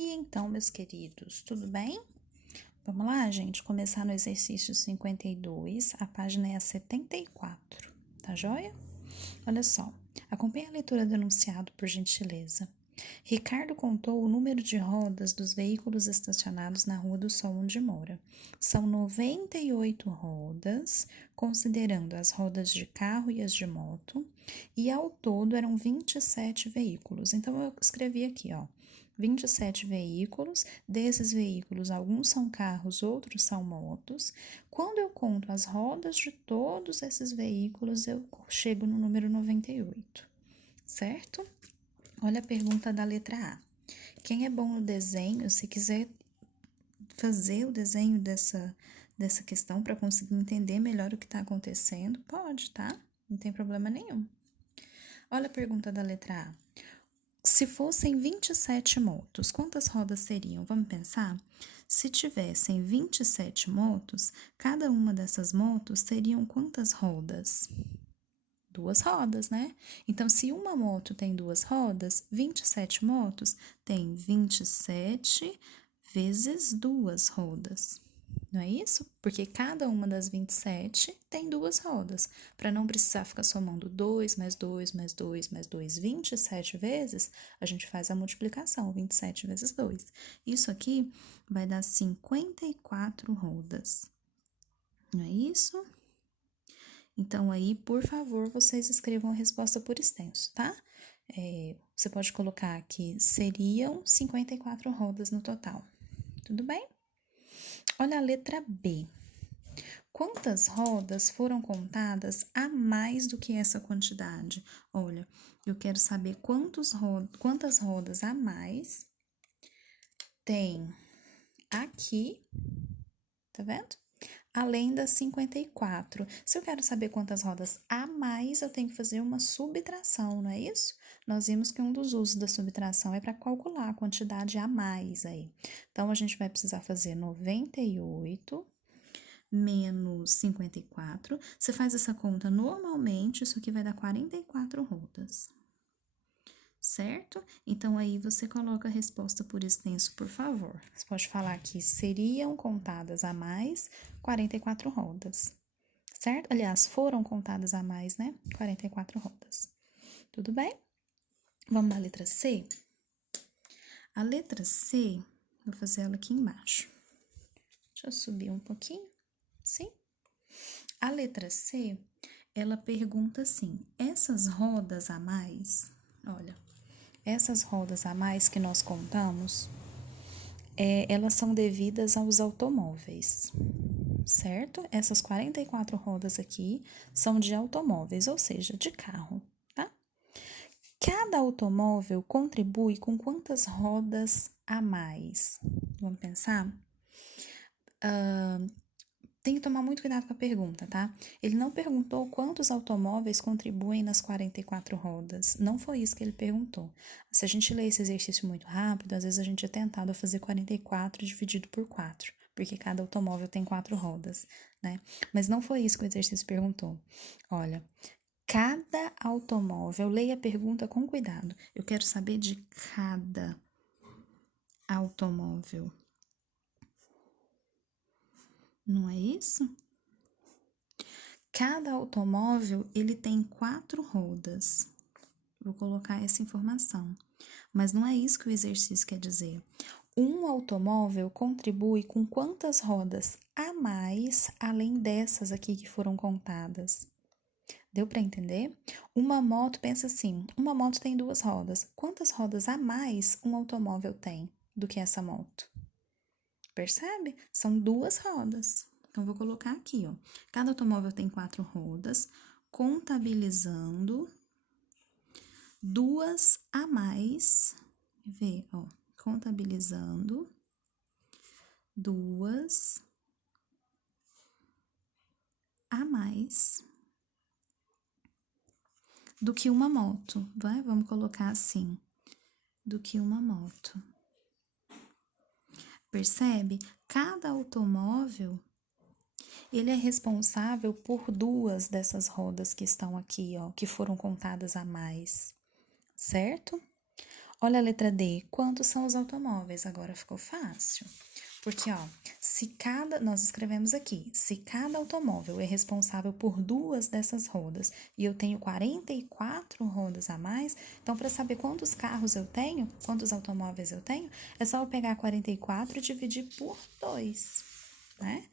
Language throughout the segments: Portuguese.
E então, meus queridos, tudo bem? Vamos lá, gente, começar no exercício 52, a página é a 74, tá joia? Olha só, acompanhe a leitura do enunciado, por gentileza. Ricardo contou o número de rodas dos veículos estacionados na Rua do Sol onde mora. São 98 rodas, considerando as rodas de carro e as de moto, e ao todo eram 27 veículos. Então, eu escrevi aqui, ó, 27 veículos, desses veículos, alguns são carros, outros são motos. Quando eu conto as rodas de todos esses veículos, eu chego no número 98, certo? Olha a pergunta da letra A. Quem é bom no desenho, se quiser fazer o desenho dessa questão para conseguir entender melhor o que está acontecendo, pode, tá? Não tem problema nenhum. Olha a pergunta da letra A. Se fossem 27 motos, quantas rodas seriam? Vamos pensar? Se tivessem 27 motos, cada uma dessas motos teriam quantas rodas? 2 rodas, né? Então, se uma moto tem 2 rodas, 27 motos tem 27 vezes 2 rodas. Não é isso? Porque cada uma das 27 tem 2 rodas. Para não precisar ficar somando 2 mais 2 mais 2 mais 2, 27 vezes, a gente faz a multiplicação, 27 vezes 2. Isso aqui vai dar 54 rodas. Não é isso? Então, aí, por favor, vocês escrevam a resposta por extenso, tá? Você pode colocar que seriam 54 rodas no total. Tudo bem? Olha a letra B. Quantas rodas foram contadas a mais do que essa quantidade? Olha, eu quero saber quantas rodas a mais tem aqui, tá vendo? Além das 54. Se eu quero saber quantas rodas a mais, eu tenho que fazer uma subtração, não é isso? Nós vimos que um dos usos da subtração é para calcular a quantidade a mais aí. Então, a gente vai precisar fazer 98 menos 54. Você faz essa conta normalmente, isso aqui vai dar 44 rodas. Certo? Então, aí você coloca a resposta por extenso, por favor. Você pode falar que seriam contadas a mais 44 rodas. Certo? Aliás, foram contadas a mais, né? 44 rodas. Tudo bem? Vamos na letra C? A letra C, vou fazer ela aqui embaixo. Deixa eu subir um pouquinho. Sim? A letra C, ela pergunta assim: essas rodas a mais, olha, essas rodas a mais que nós contamos, elas são devidas aos automóveis, certo? Essas 44 rodas aqui são de automóveis, ou seja, de carro, tá? Cada automóvel contribui com quantas rodas a mais? Vamos pensar? Tem que tomar muito cuidado com a pergunta, tá? Ele não perguntou quantos automóveis contribuem nas 44 rodas. Não foi isso que ele perguntou. Se a gente ler esse exercício muito rápido, às vezes a gente é tentado a fazer 44 dividido por 4, porque cada automóvel tem 4 rodas, né? Mas não foi isso que o exercício perguntou. Olha, cada automóvel, leia a pergunta com cuidado. Eu quero saber de cada automóvel. Não é isso? Cada automóvel, ele tem 4 rodas. Vou colocar essa informação. Mas não é isso que o exercício quer dizer. Um automóvel contribui com quantas rodas a mais, além dessas aqui que foram contadas? Deu para entender? Uma moto, pensa assim, uma moto tem 2 rodas. Quantas rodas a mais um automóvel tem do que essa moto? Percebe? São 2 rodas. Então, vou colocar aqui, ó. Cada automóvel tem 4 rodas, contabilizando 2 a mais. Vê, ó. Contabilizando 2 a mais do que uma moto, vai? Vamos colocar assim, do que uma moto. Percebe? Cada automóvel, ele é responsável por 2 dessas rodas que estão aqui, ó, que foram contadas a mais, certo? Olha a letra D. Quantos são os automóveis? Agora ficou fácil. Porque, ó, nós escrevemos aqui, se cada automóvel é responsável por 2 dessas rodas e eu tenho 44 rodas a mais, então para saber quantos carros eu tenho, quantos automóveis eu tenho, é só eu pegar 44 e dividir por 2, né?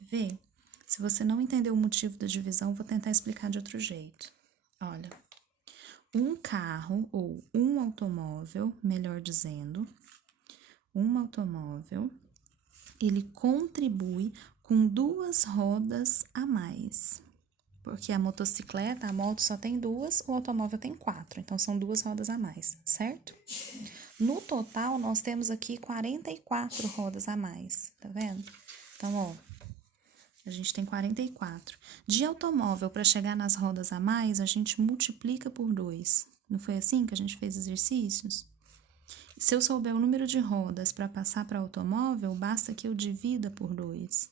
Vê, se você não entendeu o motivo da divisão, vou tentar explicar de outro jeito. Olha, um carro ou um automóvel, melhor dizendo, um automóvel, ele contribui com 2 rodas a mais. Porque a motocicleta, a moto só tem 2, o automóvel tem 4. Então, são 2 rodas a mais, certo? No total, nós temos aqui 44 rodas a mais, tá vendo? Então, ó, a gente tem 44. De automóvel, para chegar nas rodas a mais, a gente multiplica por 2. Não foi assim que a gente fez exercícios? Se eu souber o número de rodas para passar para automóvel, basta que eu divida por 2.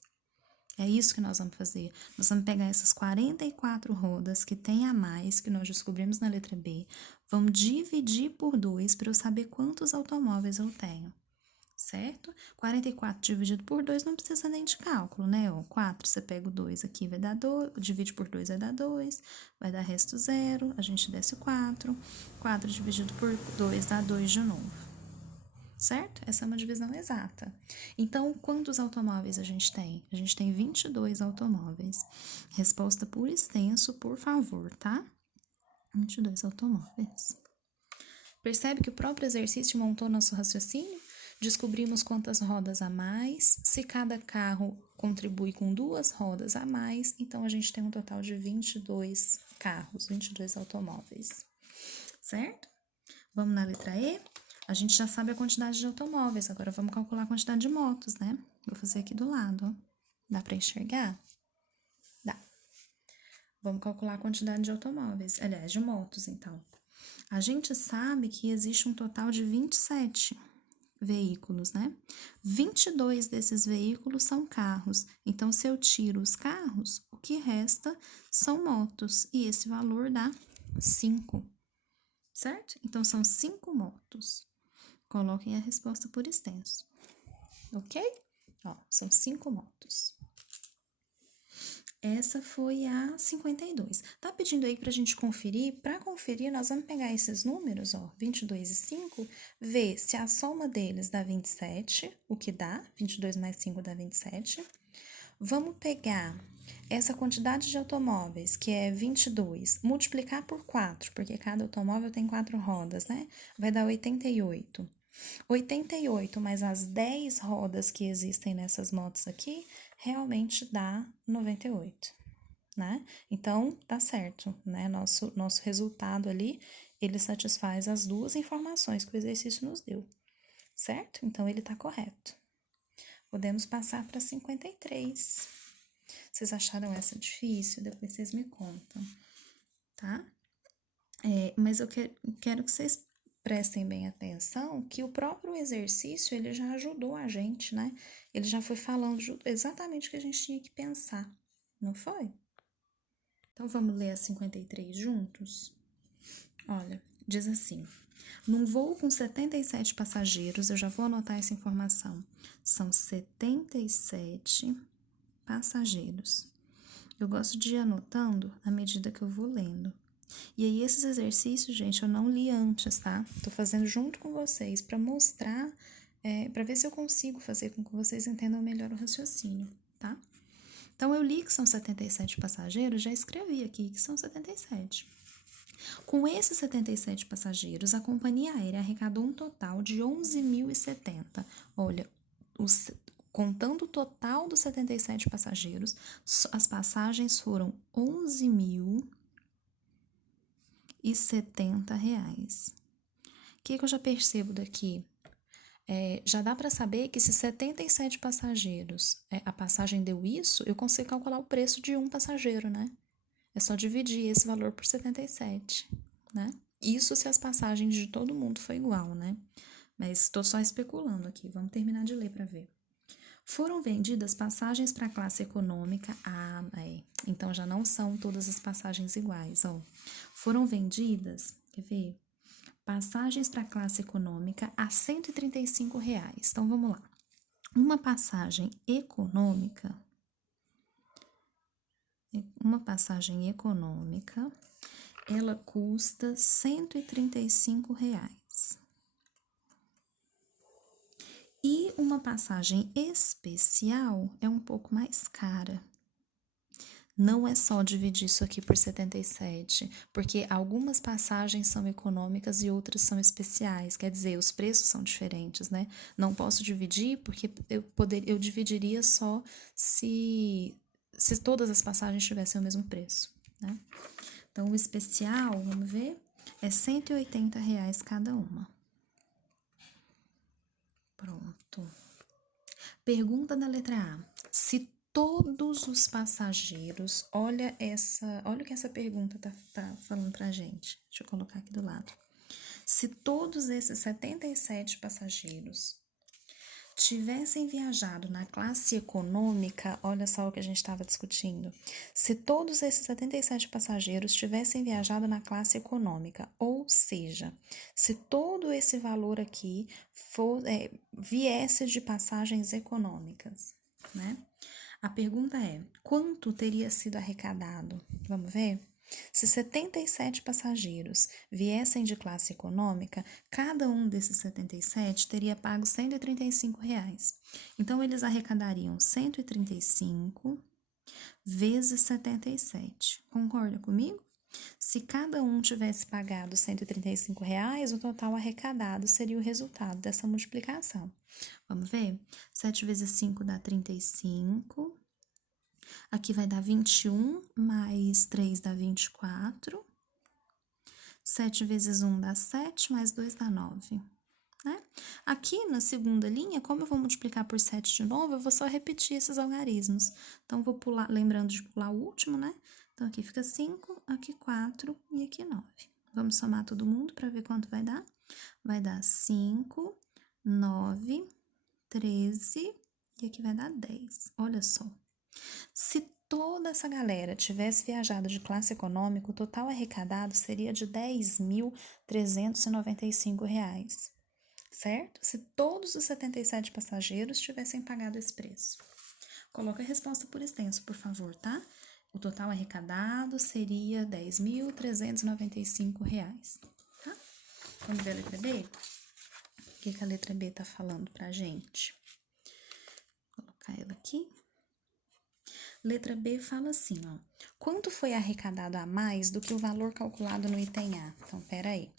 É isso que nós vamos fazer. Nós vamos pegar essas 44 rodas que tem a mais, que nós descobrimos na letra B, vamos dividir por 2 para eu saber quantos automóveis eu tenho, certo? 44 dividido por 2 não precisa nem de cálculo, né? Ó, 4, você pega o 2 aqui, vai dar 2, divide por 2 vai dar 2, vai dar resto 0, a gente desce o 4, 4 dividido por 2 dá 2 de novo. Certo? Essa é uma divisão exata. Então, quantos automóveis a gente tem? A gente tem 22 automóveis. Resposta por extenso, por favor, tá? 22 automóveis. Percebe que o próprio exercício montou nosso raciocínio? Descobrimos quantas rodas a mais. Se cada carro contribui com 2 rodas a mais, então a gente tem um total de 22 carros, 22 automóveis. Certo? Vamos na letra E? A gente já sabe a quantidade de automóveis, agora vamos calcular a quantidade de motos, né? Vou fazer aqui do lado, ó. Dá para enxergar? Dá. Vamos calcular a quantidade de automóveis, aliás, de motos, então. A gente sabe que existe um total de 27 veículos, né? 22 desses veículos são carros. Então, se eu tiro os carros, o que resta são motos. E esse valor dá 5, certo? Então, são 5 motos. Coloquem a resposta por extenso, ok? Ó, são 5 motos. Essa foi a 52. Tá pedindo aí pra gente conferir? Pra conferir, nós vamos pegar esses números, ó, 22 e 5, ver se a soma deles dá 27, o que dá, 22 mais 5 dá 27. Vamos pegar essa quantidade de automóveis, que é 22, multiplicar por 4, porque cada automóvel tem 4 rodas, né? Vai dar 88. 88 mais as 10 rodas que existem nessas motos aqui, realmente dá 98, né? Então, tá certo, né? Nosso resultado ali, ele satisfaz as 2 informações que o exercício nos deu, certo? Então, ele tá correto. Podemos passar para 53. Vocês acharam essa difícil? Depois vocês me contam, tá? Mas eu quero que vocês prestem bem atenção que o próprio exercício, ele já ajudou a gente, né? Ele já foi falando exatamente o que a gente tinha que pensar, não foi? Então, vamos ler a 53 juntos? Olha, diz assim: num voo com 77 passageiros, eu já vou anotar essa informação, são 77 passageiros. Eu gosto de ir anotando à medida que eu vou lendo. E aí, esses exercícios, gente, eu não li antes, tá? Tô fazendo junto com vocês para mostrar, para ver se eu consigo fazer com que vocês entendam melhor o raciocínio, tá? Então, eu li que são 77 passageiros, já escrevi aqui que são 77. Com esses 77 passageiros, a companhia aérea arrecadou um total de 11.070. Olha, contando o total dos 77 passageiros, as passagens foram R$11.070. O que eu já percebo daqui? Já dá para saber que se 77 passageiros, a passagem deu isso, eu consigo calcular o preço de um passageiro, né? É só dividir esse valor por 77, né? Isso se as passagens de todo mundo for igual, né? Mas estou só especulando aqui, vamos terminar de ler para ver. Foram vendidas passagens para a classe econômica. Então já não são todas as passagens iguais, ó. Foram vendidas, quer ver? Passagens para classe econômica a R$ 135. Então, vamos lá. Uma passagem econômica, ela custa R$ 135. E uma passagem especial é um pouco mais cara. Não é só dividir isso aqui por 77, porque algumas passagens são econômicas e outras são especiais, quer dizer, os preços são diferentes, né? Não posso dividir porque eu dividiria só se todas as passagens tivessem o mesmo preço, né? Então, o especial, vamos ver, é R$ 180 cada uma. Pronto. Pergunta da letra A. Se todos os passageiros, olha o que essa pergunta tá falando pra gente. Deixa eu colocar aqui do lado. Se todos esses 77 passageiros tivessem viajado na classe econômica, olha só o que a gente estava discutindo. Se todos esses 77 passageiros tivessem viajado na classe econômica, ou seja, se todo esse valor aqui viesse de passagens econômicas, né? A pergunta é: quanto teria sido arrecadado? Vamos ver? Se 77 passageiros viessem de classe econômica, cada um desses 77 teria pago R$ 135. Então, eles arrecadariam 135 vezes 77. Concorda comigo? Se cada um tivesse pagado R$ 135, o total arrecadado seria o resultado dessa multiplicação. Vamos ver? 7 vezes 5 dá 35. Aqui vai dar 21, mais 3 dá 24. 7 vezes 1 dá 7, mais 2 dá 9. Né? Aqui na segunda linha, como eu vou multiplicar por 7 de novo, eu vou só repetir esses algarismos. Então, vou pular, lembrando de pular o último, né? Então, aqui fica 5, aqui 4 e aqui 9. Vamos somar todo mundo para ver quanto vai dar. Vai dar 5, 9, 13 e aqui vai dar 10. Olha só. Se toda essa galera tivesse viajado de classe econômica, o total arrecadado seria de R$ 10.395, certo? Se todos os 77 passageiros tivessem pagado esse preço. Coloca a resposta por extenso, por favor, tá? O total arrecadado seria R$ 10.395, tá? Vamos ver a letra B? O que a letra B tá falando pra gente? Vou colocar ela aqui. Letra B fala assim, ó. Quanto foi arrecadado a mais do que o valor calculado no item A? Então, peraí.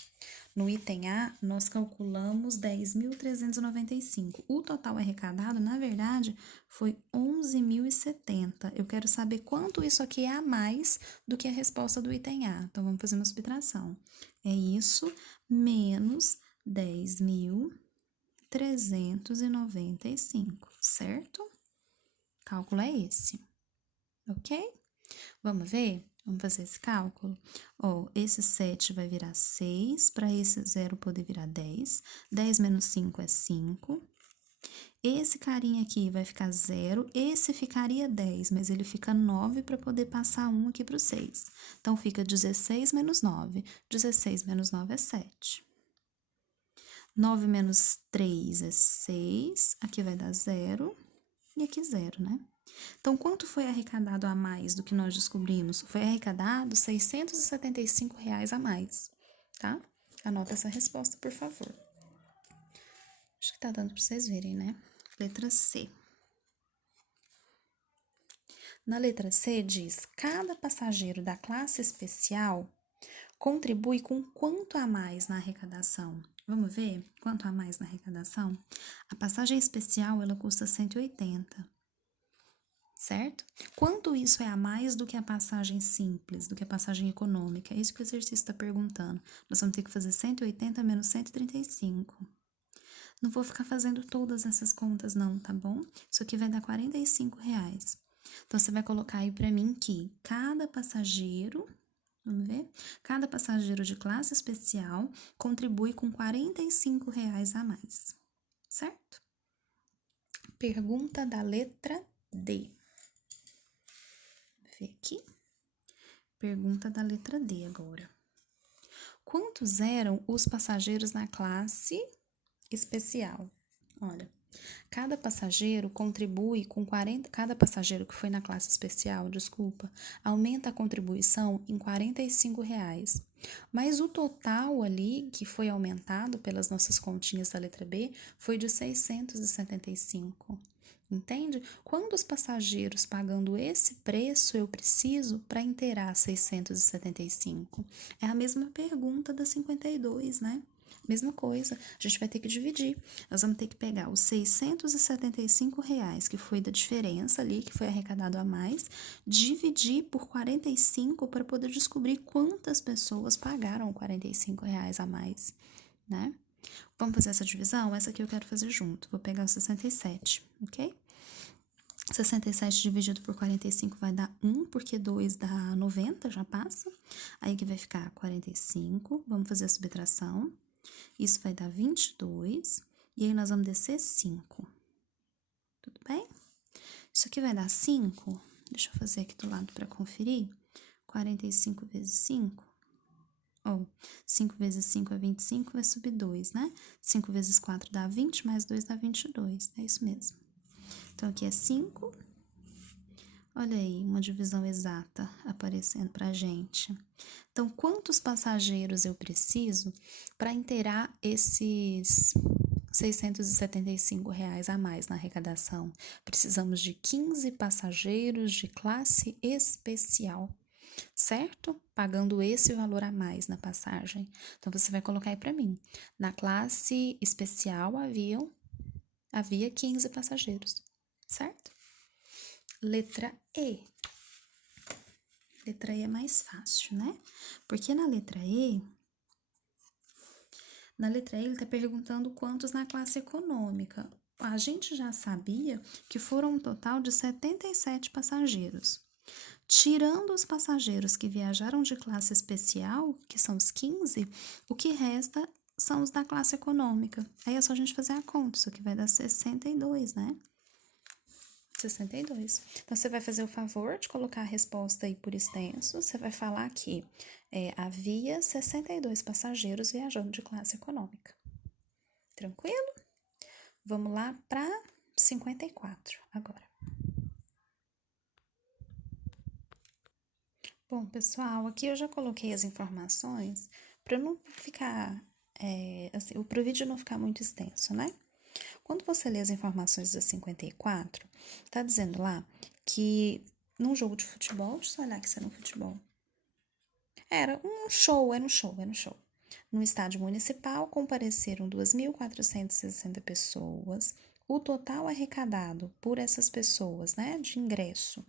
No item A, nós calculamos 10.395. O total arrecadado, na verdade, foi 11.070. Eu quero saber quanto isso aqui é a mais do que a resposta do item A. Então, vamos fazer uma subtração. É isso menos 10.395, certo? O cálculo é esse. Ok? Vamos ver? Vamos fazer esse cálculo? Ó, esse 7 vai virar 6, para esse 0 poder virar 10. 10 menos 5 é 5. Esse carinha aqui vai ficar 0, esse ficaria 10, mas ele fica 9 para poder passar 1 aqui para o 6. Então, fica 16 menos 9. 16 menos 9 é 7. 9 menos 3 é 6, aqui vai dar 0 e aqui 0, né? Então, quanto foi arrecadado a mais do que nós descobrimos? Foi arrecadado R$ 675 a mais, tá? Anota essa resposta, por favor. Acho que tá dando para vocês verem, né? Letra C. Na letra C diz: cada passageiro da classe especial contribui com quanto a mais na arrecadação? Vamos ver quanto a mais na arrecadação? A passagem especial, ela custa 180. Certo? Quanto isso é a mais do que a passagem simples, do que a passagem econômica? É isso que o exercício está perguntando. Nós vamos ter que fazer 180 menos 135. Não vou ficar fazendo todas essas contas não, tá bom? Isso aqui vai dar R$ 45. Então, você vai colocar aí para mim que cada passageiro, vamos ver? Cada passageiro de classe especial contribui com R$ 45 a mais, certo? Pergunta da letra D. Ver aqui. Pergunta da letra D agora. Quantos eram os passageiros na classe especial? Olha, cada passageiro contribui com 40, cada passageiro que foi na classe especial, desculpa, aumenta a contribuição em R$ 45. Mas o total ali que foi aumentado pelas nossas continhas da letra B foi de 675. Entende? Quantos passageiros pagando esse preço eu preciso para inteirar 675? É a mesma pergunta da 52, né? Mesma coisa, a gente vai ter que dividir. Nós vamos ter que pegar os R$ 675, que foi da diferença ali, que foi arrecadado a mais, dividir por 45 para poder descobrir quantas pessoas pagaram R$ 45 a mais, né? Vamos fazer essa divisão? Essa aqui eu quero fazer junto. Vou pegar o 67, ok? 67 dividido por 45 vai dar 1, porque 2 dá 90, já passa. Aí que vai ficar 45, vamos fazer a subtração. Isso vai dar 22, e aí nós vamos descer 5. Tudo bem? Isso aqui vai dar 5, deixa eu fazer aqui do lado para conferir. 45 vezes 5, 5 vezes 5 é 25, vai subir 2, né? 5 vezes 4 dá 20, mais 2 dá 22, é isso mesmo. Então, aqui é 5. Olha aí, uma divisão exata aparecendo pra gente. Então, quantos passageiros eu preciso para inteirar esses R$ 675 a mais na arrecadação? Precisamos de 15 passageiros de classe especial, certo? Pagando esse valor a mais na passagem. Então, você vai colocar aí para mim. Na classe especial havia 15 passageiros, certo? Letra E. Letra E é mais fácil, né? Porque na letra E ele está perguntando quantos na classe econômica. A gente já sabia que foram um total de 77 passageiros. Tirando os passageiros que viajaram de classe especial, que são os 15, o que resta são os da classe econômica. Aí é só a gente fazer a conta, isso aqui vai dar 62, né? 62. Então, você vai fazer o favor de colocar a resposta aí por extenso. Você vai falar que havia 62 passageiros viajando de classe econômica. Tranquilo? Vamos lá para 54 agora. Bom, pessoal, aqui eu já coloquei as informações para não ficar, assim, para o vídeo não ficar muito extenso, né? Quando você lê as informações da 54, tá dizendo lá que num jogo de futebol, deixa eu olhar que isso era um futebol. Era um show. No estádio municipal compareceram 2.460 pessoas. O total arrecadado por essas pessoas, né, de ingresso,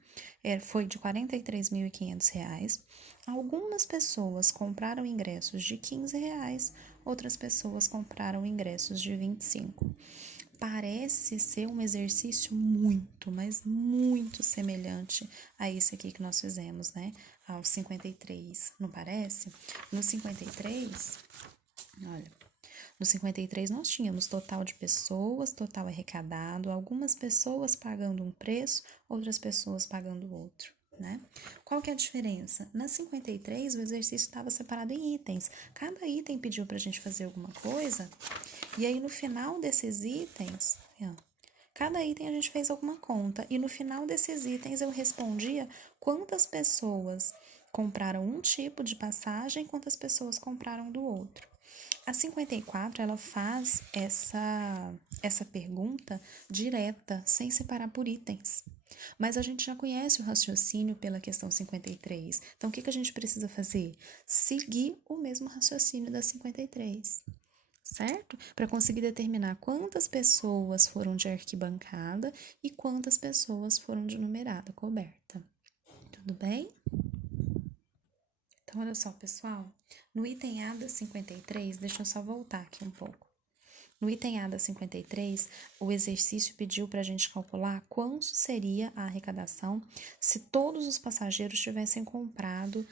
foi de R$ 43.500. Algumas pessoas compraram ingressos de R$ 15, outras pessoas compraram ingressos de 25. Parece ser um exercício muito, mas muito semelhante a esse aqui que nós fizemos, né? Ao 53, não parece? No 53, olha, no 53 nós tínhamos total de pessoas, total arrecadado, algumas pessoas pagando um preço, outras pessoas pagando outro, né? Qual que é a diferença? Na 53, o exercício estava separado em itens. Cada item pediu pra gente fazer alguma coisa, e aí no final desses itens, cada item a gente fez alguma conta, e no final desses itens eu respondia quantas pessoas compraram um tipo de passagem, quantas pessoas compraram do outro. A 54, ela faz essa pergunta direta, sem separar por itens. Mas a gente já conhece o raciocínio pela questão 53. Então, o que a gente precisa fazer? Seguir o mesmo raciocínio da 53, certo? Para conseguir determinar quantas pessoas foram de arquibancada e quantas pessoas foram de numerada coberta. Tudo bem? Então, olha só, pessoal. No item A da 53, deixa eu só voltar aqui um pouco. No item A da 53, o exercício pediu para a gente calcular quanto seria a arrecadação se todos os passageiros tivessem comprado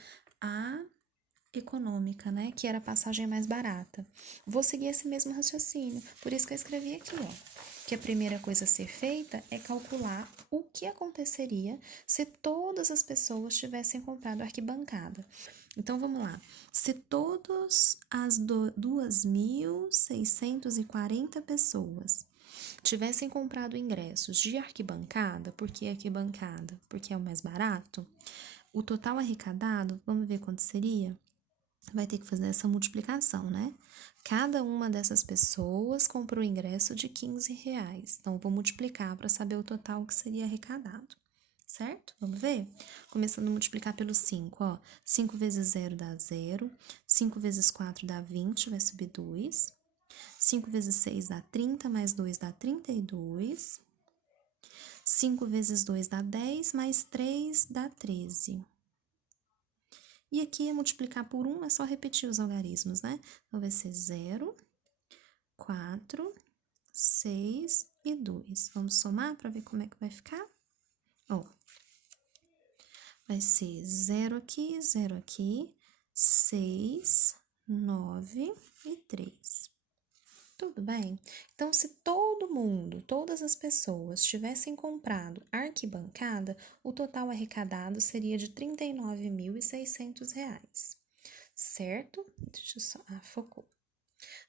econômica, né? Que era a passagem mais barata. Vou seguir esse mesmo raciocínio, por isso que eu escrevi aqui, ó. Que a primeira coisa a ser feita é calcular o que aconteceria se todas as pessoas tivessem comprado arquibancada. Então, vamos lá. Se todas as 2.640 pessoas tivessem comprado ingressos de arquibancada, por que arquibancada? Porque é o mais barato. O total arrecadado, vamos ver quanto seria? Vai ter que fazer essa multiplicação, né? Cada uma dessas pessoas comprou ingresso de R$ 15. Então, vou multiplicar para saber o total que seria arrecadado, certo? Vamos ver? Começando a multiplicar pelo 5, ó. 5 vezes 0 dá 0. 5 vezes 4 dá 20, vai subir 2. 5 vezes 6 dá 30, mais 2 dá 32. 5 vezes 2 dá 10, mais 3 dá 13. E aqui, multiplicar por 1 é só repetir os algarismos, né? Então, vai ser 0, 4, 6 e 2. Vamos somar para ver como é que vai ficar? Ó, vai ser 0 aqui, 6, 9 e 3. Tudo bem? Então, se todo mundo, todas as pessoas tivessem comprado arquibancada, o total arrecadado seria de R$ 39.600, certo? Deixa eu só... focou.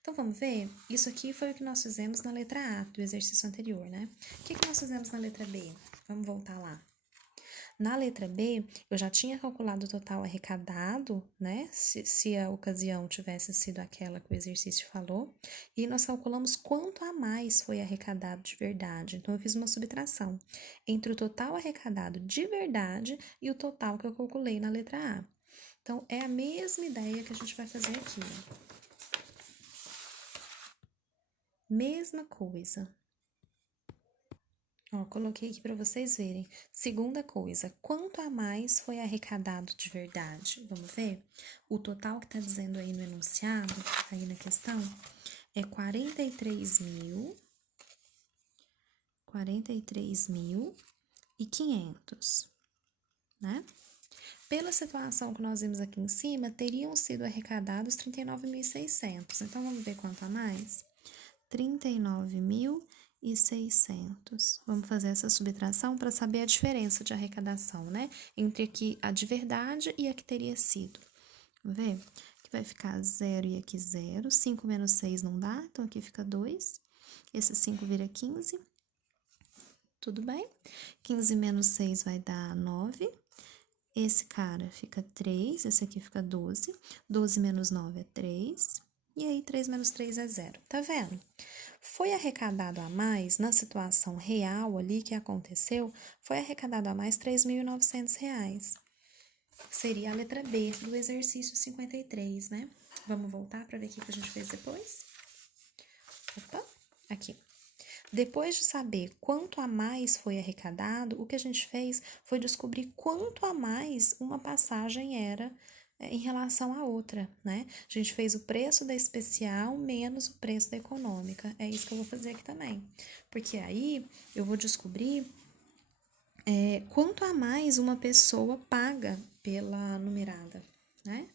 Então, vamos ver? Isso aqui foi o que nós fizemos na letra A do exercício anterior, né? O que nós fizemos na letra B? Vamos voltar lá. Na letra B, eu já tinha calculado o total arrecadado, né? Se a ocasião tivesse sido aquela que o exercício falou. E nós calculamos quanto a mais foi arrecadado de verdade. Então, eu fiz uma subtração entre o total arrecadado de verdade e o total que eu calculei na letra A. Então, é a mesma ideia que a gente vai fazer aqui, ó. Mesma coisa. Ó, coloquei aqui para vocês verem. Segunda coisa, quanto a mais foi arrecadado de verdade? Vamos ver? O total que tá dizendo aí no enunciado, aí na questão, é 43.500, né? Pela situação que nós vimos aqui em cima, teriam sido arrecadados 39.600. Então, vamos ver quanto a mais? 39.600. Vamos fazer essa subtração para saber a diferença de arrecadação, né? Entre aqui a de verdade e a que teria sido. Vamos ver? Aqui vai ficar 0 e aqui 0. 5 menos 6 não dá, então aqui fica 2. Esse 5 vira 15. Tudo bem? 15 menos 6 vai dar 9. Esse cara fica 3, esse aqui fica 12. 12 menos 9 é 3. E aí, 3 menos 3 é 0. Tá vendo? Foi arrecadado a mais, na situação real ali que aconteceu, foi arrecadado a mais R$ 3.900. Seria a letra B do exercício 53, né? Vamos voltar para ver o que a gente fez depois? Opa, aqui. Depois de saber quanto a mais foi arrecadado, o que a gente fez foi descobrir quanto a mais uma passagem era em relação à outra, né? A gente fez o preço da especial menos o preço da econômica. É isso que eu vou fazer aqui também. Porque aí eu vou descobrir quanto a mais uma pessoa paga pela numerada, né?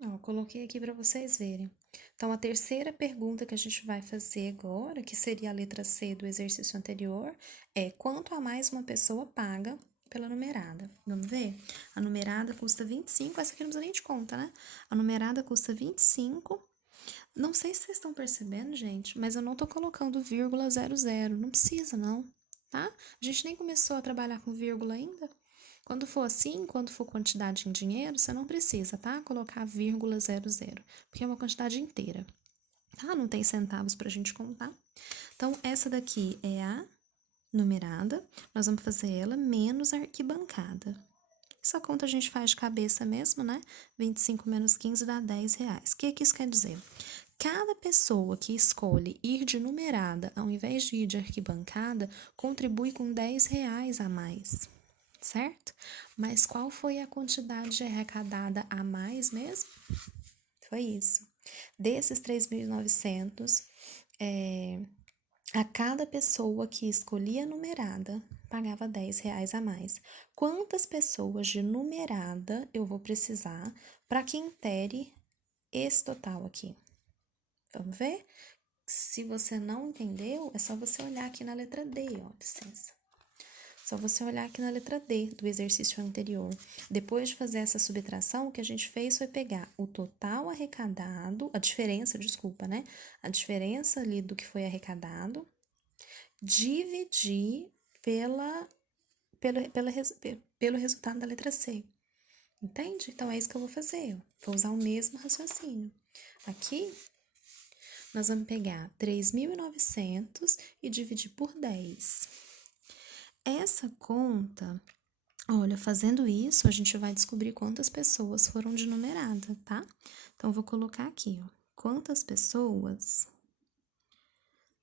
Ó, coloquei aqui para vocês verem. Então, a terceira pergunta que a gente vai fazer agora, que seria a letra C do exercício anterior, é quanto a mais uma pessoa paga pela numerada. Vamos ver? A numerada custa 25, essa aqui não precisa nem de conta, né? A numerada custa 25. Não sei se vocês estão percebendo, gente, mas eu não tô colocando vírgula 00, não precisa não, tá? A gente nem começou a trabalhar com vírgula ainda. Quando for assim, quando for quantidade em dinheiro, você não precisa, tá? Colocar vírgula 00, porque é uma quantidade inteira, tá? Não tem centavos pra gente contar. Então, essa daqui é a numerada, nós vamos fazer ela menos a arquibancada. Essa conta a gente faz de cabeça mesmo, né? 25 menos 15 dá R$ 10. O que isso quer dizer? Cada pessoa que escolhe ir de numerada ao invés de ir de arquibancada contribui com R$ 10 a mais, certo? Mas qual foi a quantidade arrecadada a mais mesmo? Foi isso. Desses 3.900, A cada pessoa que escolhia a numerada, pagava R$ 10 a mais. Quantas pessoas de numerada eu vou precisar para que intere esse total aqui? Vamos ver? Se você não entendeu, é só você olhar aqui na letra D, ó, licença. Só você olhar aqui na letra D do exercício anterior. Depois de fazer essa subtração, o que a gente fez foi pegar o total arrecadado, a diferença, desculpa, né? A diferença ali do que foi arrecadado, dividir pelo resultado da letra C. Entende? Então, é isso que eu vou fazer. Ó. Vou usar o mesmo raciocínio. Aqui, nós vamos pegar 3.900 e dividir por 10. Essa conta, olha, fazendo isso, a gente vai descobrir quantas pessoas foram de numerada, tá? Então, vou colocar aqui, ó, quantas pessoas,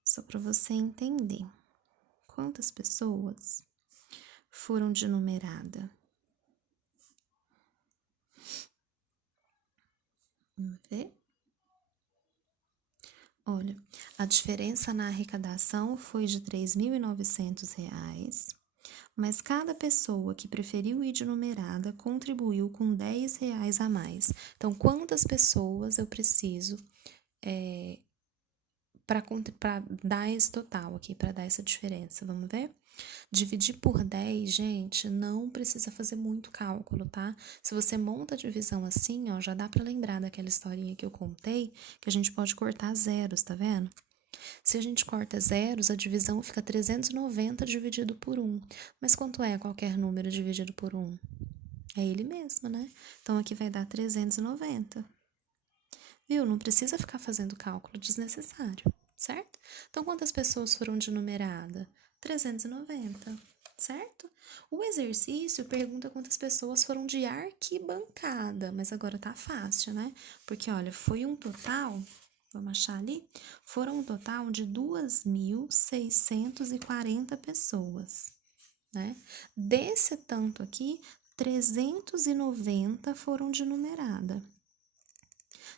só para você entender, quantas pessoas foram de numerada. Vamos ver? Olha, a diferença na arrecadação foi de R$ 3.900, mas cada pessoa que preferiu ir de numerada contribuiu com R$ 10 a mais. Então, quantas pessoas eu preciso para dar esse total aqui, para dar essa diferença? Vamos ver? Dividir por 10, gente, não precisa fazer muito cálculo, tá? Se você monta a divisão assim, ó, já dá para lembrar daquela historinha que eu contei, que a gente pode cortar zeros, tá vendo? Se a gente corta zeros, a divisão fica 390 dividido por 1. Mas quanto é qualquer número dividido por 1? É ele mesmo, né? Então, aqui vai dar 390. Viu? Não precisa ficar fazendo cálculo desnecessário, certo? Então, quantas pessoas foram de numerada? 390, certo? O exercício pergunta quantas pessoas foram de arquibancada, mas agora tá fácil, né? Porque, olha, foi um total, vamos achar ali, foram um total de 2.640 pessoas, né? Desse tanto aqui, 390 foram de numerada.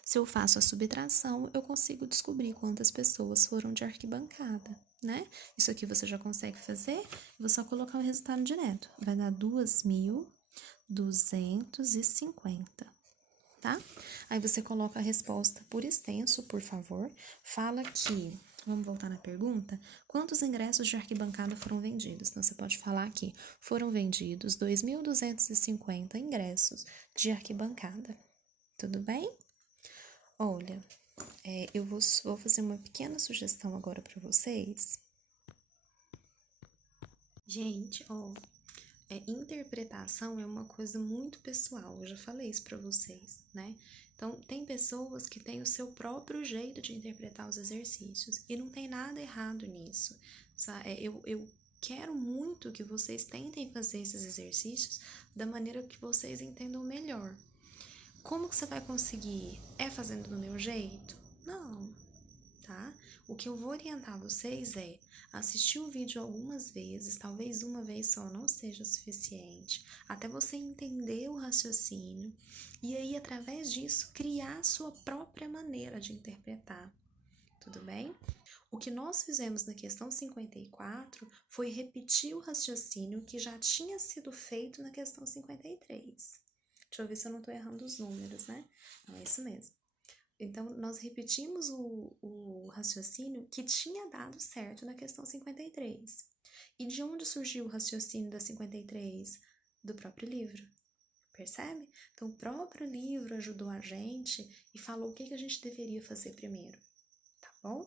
Se eu faço a subtração, eu consigo descobrir quantas pessoas foram de arquibancada, né? Isso aqui você já consegue fazer, vou só colocar o resultado direto. Vai dar 2.250, tá? Aí você coloca a resposta por extenso, por favor. Fala que, vamos voltar na pergunta, quantos ingressos de arquibancada foram vendidos? Então, você pode falar aqui, foram vendidos 2.250 ingressos de arquibancada. Tudo bem? Olha, eu vou fazer uma pequena sugestão agora para vocês. Gente, ó, interpretação é uma coisa muito pessoal, eu já falei isso para vocês, né? Então, tem pessoas que têm o seu próprio jeito de interpretar os exercícios e não tem nada errado nisso. Eu quero muito que vocês tentem fazer esses exercícios da maneira que vocês entendam melhor. Como que você vai conseguir? É fazendo do meu jeito? Não, tá? O que eu vou orientar vocês é assistir o vídeo algumas vezes, talvez uma vez só não seja suficiente, até você entender o raciocínio e aí, através disso, criar a sua própria maneira de interpretar. Tudo bem? O que nós fizemos na questão 54 foi repetir o raciocínio que já tinha sido feito na questão 53. Deixa eu ver se eu não estou errando os números, né? Não, é isso mesmo. Então, nós repetimos o raciocínio que tinha dado certo na questão 53. E de onde surgiu o raciocínio da 53? Do próprio livro. Percebe? Então, o próprio livro ajudou a gente e falou o que a gente deveria fazer primeiro. Tá bom?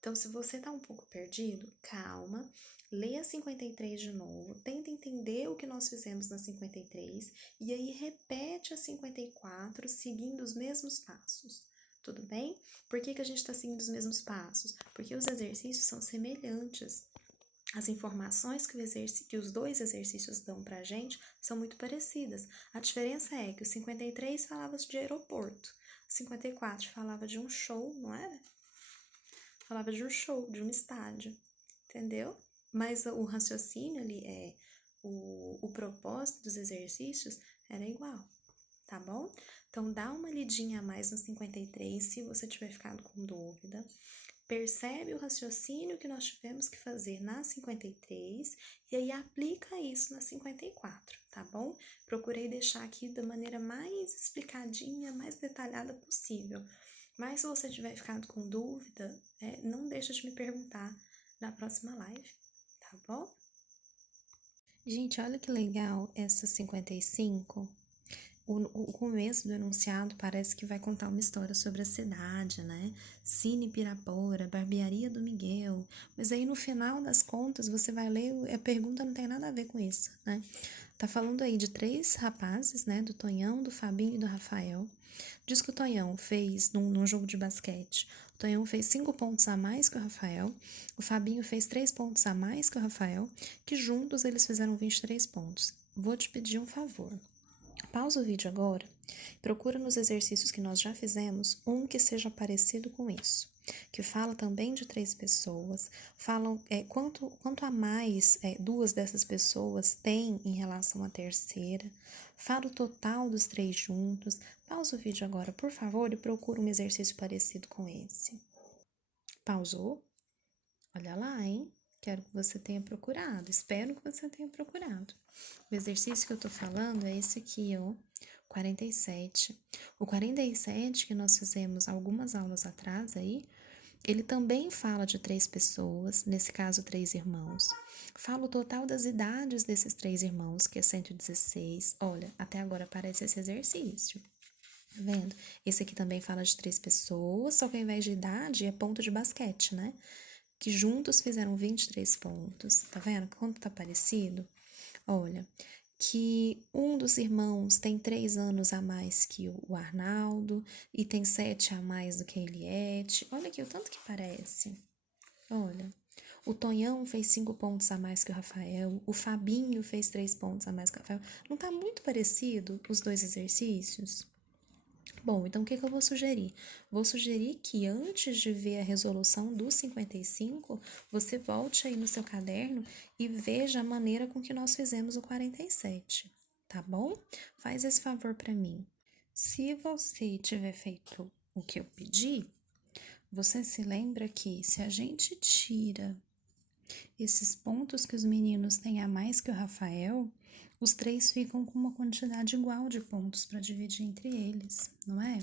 Então, se você tá um pouco perdido, calma. Leia 53 de novo, tenta entender o que nós fizemos na 53 e aí repete a 54 seguindo os mesmos passos, tudo bem? Por que a gente está seguindo os mesmos passos? Porque os exercícios são semelhantes. As informações que os dois exercícios dão pra gente são muito parecidas. A diferença é que o 53 falava de aeroporto, o 54 falava de um show, não era? Falava de um show, de um estádio, entendeu? Mas o raciocínio ali o propósito dos exercícios era igual, tá bom? Então, dá uma lidinha a mais no 53 se você tiver ficado com dúvida. percebe o raciocínio que nós tivemos que fazer na 53 e aí aplica isso na 54, tá bom? Procurei deixar aqui da maneira mais explicadinha, mais detalhada possível. Mas se você tiver ficado com dúvida, não deixa de me perguntar na próxima live, tá bom? Gente, olha que legal essa 55. O começo do enunciado parece que vai contar uma história sobre a cidade, né? Cine Pirapora, Barbearia do Miguel. Mas aí no final das contas você vai ler, a pergunta não tem nada a ver com isso, né? Tá falando aí de 3 rapazes, né? Do Tonhão, do Fabinho e do Rafael. Diz que o Tonhão fez, num jogo de basquete, o Tonhão fez 5 pontos a mais que o Rafael, o Fabinho fez 3 pontos a mais que o Rafael, que juntos eles fizeram 23 pontos. Vou te pedir um favor. Pausa o vídeo agora, procura nos exercícios que nós já fizemos um que seja parecido com isso, que fala também de 3 pessoas, falam quanto a mais 2 dessas pessoas têm em relação à terceira, fala o total dos 3 juntos. Pausa o vídeo agora, por favor, e procura um exercício parecido com esse. Pausou? Olha lá, hein? Quero que você tenha procurado, espero que você tenha procurado. O exercício que eu tô falando é esse aqui, ó, 47. O 47 que nós fizemos algumas aulas atrás aí, ele também fala de 3 pessoas, nesse caso 3 irmãos. Fala o total das idades desses 3 irmãos, que é 116. Olha, até agora aparece esse exercício. Tá vendo? Esse aqui também fala de 3 pessoas, só que ao invés de idade é ponto de basquete, né? Que juntos fizeram 23 pontos. Tá vendo? Quanto tá parecido? Olha, que um dos irmãos tem 3 anos a mais que o Arnaldo e tem 7 a mais do que a Eliette. Olha aqui o tanto que parece. Olha, o Tonhão fez 5 pontos a mais que o Rafael, o Fabinho fez 3 pontos a mais que o Rafael. Não tá muito parecido os dois exercícios? Bom, então o que eu vou sugerir? Vou sugerir que antes de ver a resolução do 55, você volte aí no seu caderno e veja a maneira com que nós fizemos o 47, tá bom? Faz esse favor para mim. Se você tiver feito o que eu pedi, você se lembra que se a gente tira esses pontos que os meninos têm a mais que o Rafael, os 3 ficam com uma quantidade igual de pontos para dividir entre eles, não é?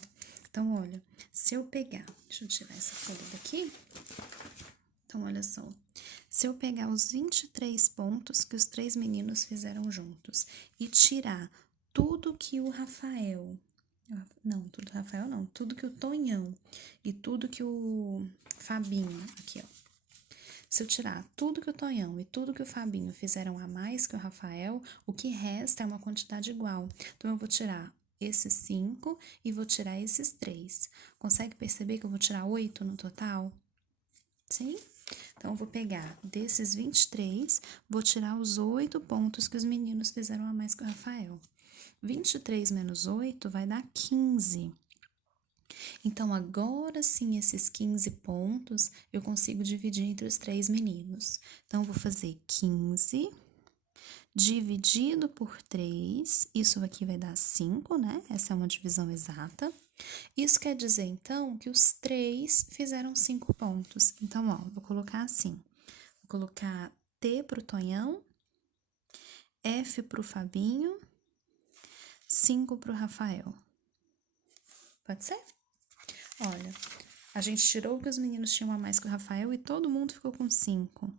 Então, olha, se eu pegar, deixa eu tirar essa folha daqui. Então, olha só, se eu pegar os 23 pontos que os 3 meninos fizeram juntos e tirar tudo que o Rafael, tudo que o Tonhão e tudo que o Fabinho, aqui ó, se eu tirar tudo que o Tonhão e tudo que o Fabinho fizeram a mais que o Rafael, o que resta é uma quantidade igual. Então, eu vou tirar esses 5 e vou tirar esses 3. Consegue perceber que eu vou tirar 8 no total? Sim? Então, eu vou pegar desses 23, vou tirar os 8 pontos que os meninos fizeram a mais que o Rafael. 23 menos 8 vai dar 15. Então, agora sim, esses 15 pontos eu consigo dividir entre os 3 meninos. Então, eu vou fazer 15 dividido por 3, isso aqui vai dar 5, né? Essa é uma divisão exata. Isso quer dizer, então, que os 3 fizeram 5 pontos. Então, ó, vou colocar assim. Vou colocar T pro Tonhão, F pro Fabinho, 5 pro Rafael. Pode ser? Olha, a gente tirou o que os meninos tinham a mais que o Rafael e todo mundo ficou com 5.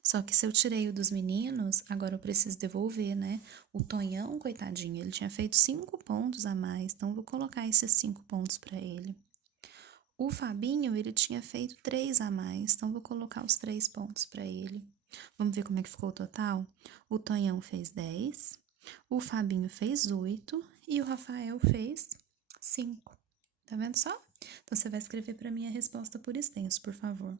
Só que se eu tirei o dos meninos, agora eu preciso devolver, né? O Tonhão, coitadinho, ele tinha feito 5 pontos a mais, então eu vou colocar esses 5 pontos para ele. O Fabinho, ele tinha feito 3 a mais, então vou colocar os 3 pontos para ele. Vamos ver como é que ficou o total? O Tonhão fez 10, o Fabinho fez 8 e o Rafael fez 5. Tá vendo só? Então, você vai escrever para mim a resposta por extenso, por favor.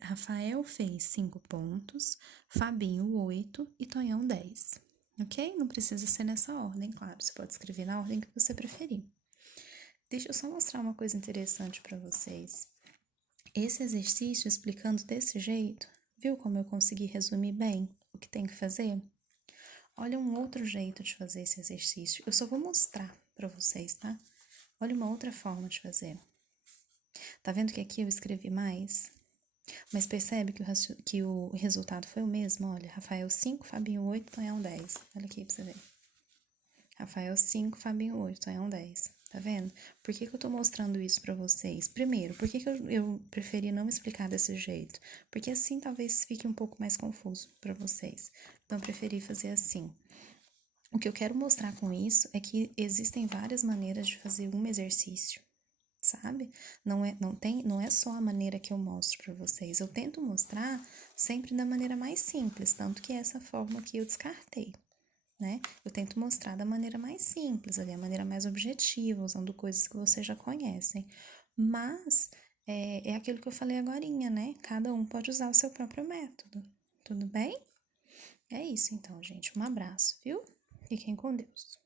Rafael fez 5 pontos, Fabinho 8 e Tonhão 10. Ok? Não precisa ser nessa ordem, claro. Você pode escrever na ordem que você preferir. Deixa eu só mostrar uma coisa interessante para vocês. Esse exercício, explicando desse jeito, viu como eu consegui resumir bem o que tem que fazer? Olha um outro jeito de fazer esse exercício. Eu só vou mostrar para vocês, tá? Olha uma outra forma de fazer. Tá vendo que aqui eu escrevi mais? Mas percebe que o resultado foi o mesmo? Olha, Rafael 5, Fabinho 8, Tonhão 10. Olha aqui pra você ver. Rafael 5, Fabinho 8, Tonhão 10. Tá vendo? Por que eu tô mostrando isso pra vocês? Primeiro, por que eu preferi não explicar desse jeito? Porque assim talvez fique um pouco mais confuso pra vocês. Então, eu preferi fazer assim. O que eu quero mostrar com isso é que existem várias maneiras de fazer um exercício, sabe? Não é só a maneira que eu mostro para vocês. Eu tento mostrar sempre da maneira mais simples, tanto que é essa forma que eu descartei, né? Eu tento mostrar da maneira mais simples, ali, a maneira mais objetiva, usando coisas que vocês já conhecem. Mas é aquilo que eu falei agorinha, né? Cada um pode usar o seu próprio método. Tudo bem? É isso então, gente. Um abraço, viu? Fiquem com Deus.